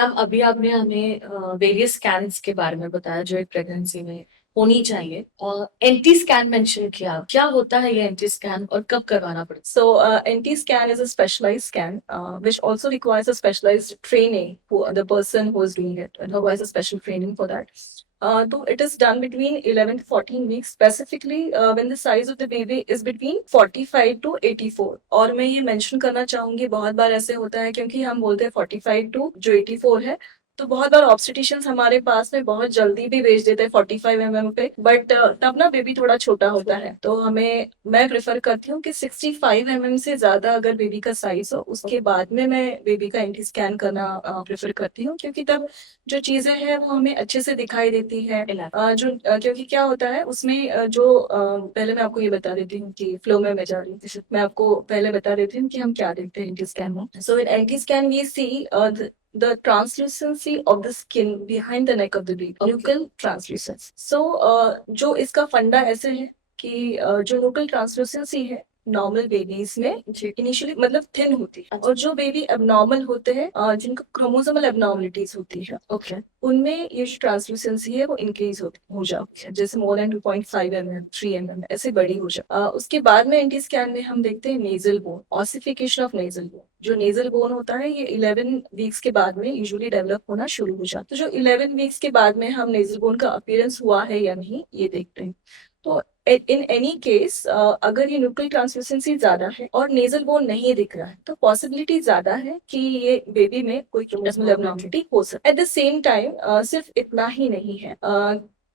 Ma'am अभी आपने हमें वेरियस स्कैन्स के बारे में बताया जो एक प्रेगनेंसी में होनी चाहिए और एंटी स्कैन मेंशन किया। क्या होता है ये एंटी स्कैन और कब करवाना पड़ता So, NT-scan is a specialized scan, which also requires a specialized training for the person who is doing it and requires a special training for that. So it is done between 11 to 14 weeks, specifically when the size of the baby is between 45 to 84. और मैं ये mention करना चाहूंगी, बहुत बार ऐसे होता है क्योंकि हम बोलते हैं 45 to जो 84 है, तो बहुत बार ऑब्स्टिटिशियंस हमारे पास में बहुत जल्दी भी भेज देते हैं 45 mm पे, बट तब ना बेबी थोड़ा छोटा होता है, तो मैं प्रेफर करती हूँ कि 65 mm से ज्यादा अगर बेबी का साइज हो उसके बाद में मैं बेबी का एंटी स्कैन करना प्रेफर करती हूँ, क्योंकि तब जो चीजें हैं वो हमें अच्छे से दिखाई देती है। है? क्योंकि क्या होता है उसमें पहले मैं आपको ये बता देती हूँ कि फ्लो में मैं जा रही हूँ, मैं आपको पहले बता देती हूँ कि हम क्या देखते हैं एंटी स्कैन में। So in NT scan we see the translucency of the skin behind the neck of the baby, nuchal translucence. So जो इसका फंडा ऐसे है कि जो nuchal translucency है नॉर्मल बेबीज में इनिशियली मतलब थिन होती है, और जो बेबी एबनॉर्मल होते हैं जिनको क्रोमोसोमल एबनॉर्मलिटीज होती है, ओके। उनमें ये जो ट्रांसल्यूसेंसी है वो इंक्रीज हो जाती है, जैसे मोर देन 2.5 mm 3 mm ऐसे बड़ी हो जाती है। उसके बाद में एंटी स्कैन में हम देखते हैं nasal bone, ossification of nasal bone. जो नेजल बोन होता है ये 11 वीक्स के बाद में यूजुअली डेवलप होना शुरू हो जाता है। तो जो 11 वीक्स के बाद में हम नेजल बोन का अपीयरेंस हुआ है या नहीं ये देखते हैं। तो इन एनी केस अगर ये न्यूक्लियर ट्रांसल्यूसेंसी ज्यादा है और नेजल बोन नहीं दिख रहा है तो पॉसिबिलिटी ज्यादा है कि ये बेबी में कोई क्रोमोसोमल एबनॉर्मलिटी हो सकती है। एट द सेम टाइम सिर्फ इतना ही नहीं है,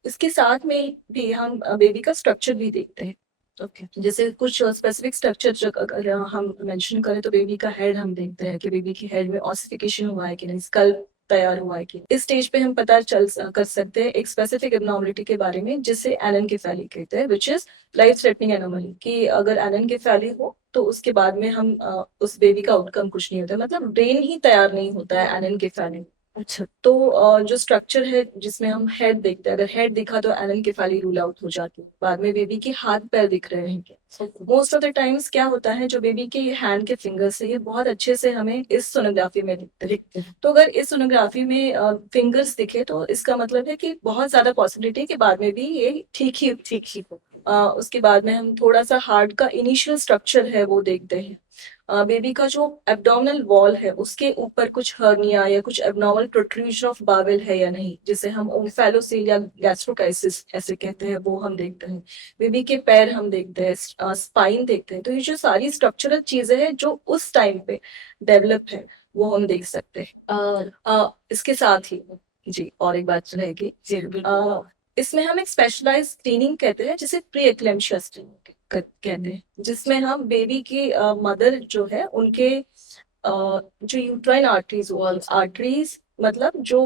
इसके साथ में भी हम बेबी का स्ट्रक्चर भी देखते हैं। ओके, जैसे कुछ स्पेसिफिक स्ट्रक्चर अगर हम मेंशन करें तो बेबी का हेड हम देखते हैं कि बेबी की हेड में ऑसिफिकेशन हुआ है कि नहीं, स्कल तैयार हुआ है कि इस स्टेज पे हम पता कर सकते हैं एक स्पेसिफिक एबनॉर्मलिटी के बारे में जिसे एनएनकेफेली कहते हैं, which is life threatening anomaly. कि अगर एनएनकेफेली हो तो उसके बाद में हम उस बेबी का आउटकम कुछ नहीं होता, मतलब ब्रेन ही तैयार नहीं होता है एनएनकेफेली। अच्छा, तो जो स्ट्रक्चर है जिसमें हम हेड देखते हैं, अगर हेड दिखा तो एनएनकेफेली रूल आउट हो जाती है। बाद में बेबी के हाथ पैर दिख रहे हैं, मोस्ट ऑफ द टाइम्स क्या होता है जो बेबी के हैंड के फिंगर्स है ये बहुत अच्छे से हमें इस सोनोग्राफी में दिखते हैं। तो अगर इस सोनोग्राफी में फिंगर्स दिखे तो इसका मतलब है कि बहुत ज्यादा पॉसिबिलिटी है कि बाद में भी ये ठीक ही हो। उसके बाद में हम थोड़ा सा हार्ट का इनिशियल स्ट्रक्चर है वो देखते हैं। बेबी का जो एब्डोमिनल वॉल है उसके ऊपर कुछ हर्निया या कुछ एबनॉर्मल प्रोट्रूजन ऑफ बावेल है या नहीं, जिसे हम ओम्फेलोसील या गैस्ट्रोकाइसिस ऐसे कहते हैं, वो हम देखते हैं। बेबी के पैर हम देखते हैं, स्पाइन देखते हैं। तो ये जो सारी स्ट्रक्चरल चीजें हैं जो उस टाइम पे डेवलप है वो हम देख सकते हैं। इसके साथ ही जी और एक बात रहेगी जी, इसमें हम एक स्पेशलाइज स्क्रीनिंग कहते हैं जिसे प्री एक्लेम्शिया स्क्रीनिंग कहते हैं, जिसमें हम बेबी की मदर जो है उनके जो यूट्राइन आर्टरीज आर्टरीज मतलब जो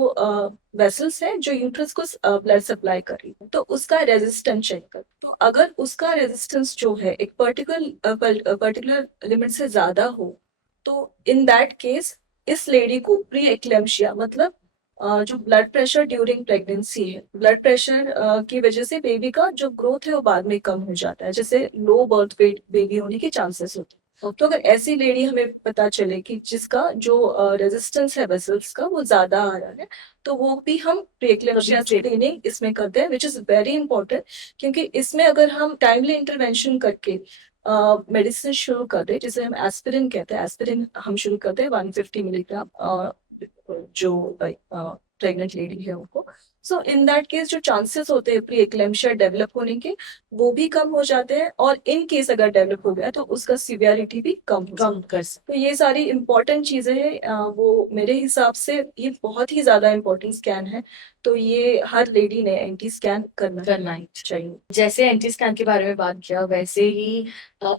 वेसल्स है जो यूट्रस को ब्लड सप्लाई कर रही है, तो उसका रेजिस्टेंस चेक कर। तो अगर उसका रेजिस्टेंस जो है एक पर्टिकुलर लिमिट से ज्यादा हो तो इन दैट केस इस लेडी को प्री एक्लेम्शिया मतलब जो ब्लड प्रेशर ड्यूरिंग प्रेगनेंसी है, ब्लड प्रेशर की वजह से बेबी का जो ग्रोथ है वो बाद में कम हो जाता है, जैसे लो बर्थ वेट बेबी होने के चांसेस होते हैं। तो अगर ऐसी लेडी हमें पता चले कि जिसका जो रेजिस्टेंस है वेसल्स का वो ज्यादा आ रहा है, तो वो भी हम प्रीएक्लेम्शिया स्क्रीनिंग इसमें करते हैं, विच इज वेरी इंपॉर्टेंट। क्योंकि इसमें अगर हम टाइमली इंटरवेंशन करके मेडिसिन शुरू कर दे, जिसे हम एस्पिरिन कहते हैं, एस्पिरिन हम शुरू करते हैं 150 मिलीग्राम जो प्रेग्नेंट लेडी है उनको। सो इन दैट केस जो चांसेस होते हैं प्री एक्लेम्शिया डेवलप होने के वो भी कम हो जाते हैं, और इन केस अगर डेवलप हो गया तो उसका सिवियरिटी भी कम कर सकते। तो ये सारी इंपॉर्टेंट चीजें हैं, वो मेरे हिसाब से ये बहुत ही ज्यादा इंपॉर्टेंट स्कैन है, तो ये हर लेडी ने एंटी स्कैन करना ही चाहिए। जैसे एंटी स्कैन के बारे में बात किया वैसे ही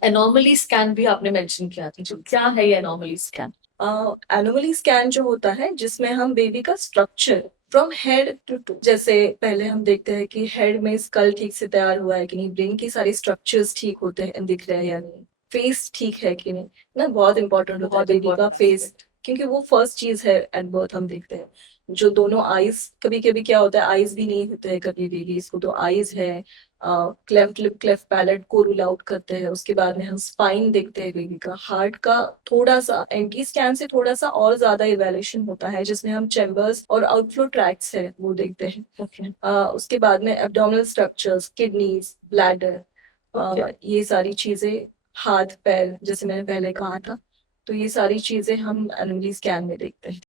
एनॉमली स्कैन भी आपने मेंशन किया था, जो क्या है ये एनॉमली स्कैन? एनोमली स्कैन जो होता है जिसमें हम बेबी का structure from head to toe, जैसे पहले हम देखते हैं कि हेड में स्कल ठीक से तैयार हुआ है कि नहीं, ब्रेन की सारी स्ट्रक्चर्स ठीक होते हैं दिख रहे हैं या नहीं, फेस ठीक है कि नहीं ना, बहुत इंपॉर्टेंट होता है बेबी का फेस, क्योंकि वो फर्स्ट चीज है एट बर्थ हम देखते हैं। जो दोनों आईज, कभी कभी क्या होता है आईज भी नहीं होते हैं कभी बेबीज को, तो आईज है, क्लेफ्ट लिप क्लेफ्ट पैलेट को रूल आउट करते हैं। उसके बाद में हम स्पाइन देखते हैं बेबी का। हार्ट का थोड़ा सा एंटी स्कैन से थोड़ा सा और ज्यादा इवेल्यूशन होता है, जिसमें हम चैम्बर्स और आउटफ्लो ट्रैक्ट्स है वो देखते हैं। ओके उसके बाद में abdominal structures, kidneys, bladder, okay ये सारी चीजें, हाथ पैर, जैसे मैंने पहले कहा था, तो ये सारी चीजें हम एनुअली स्कैन में देखते हैं।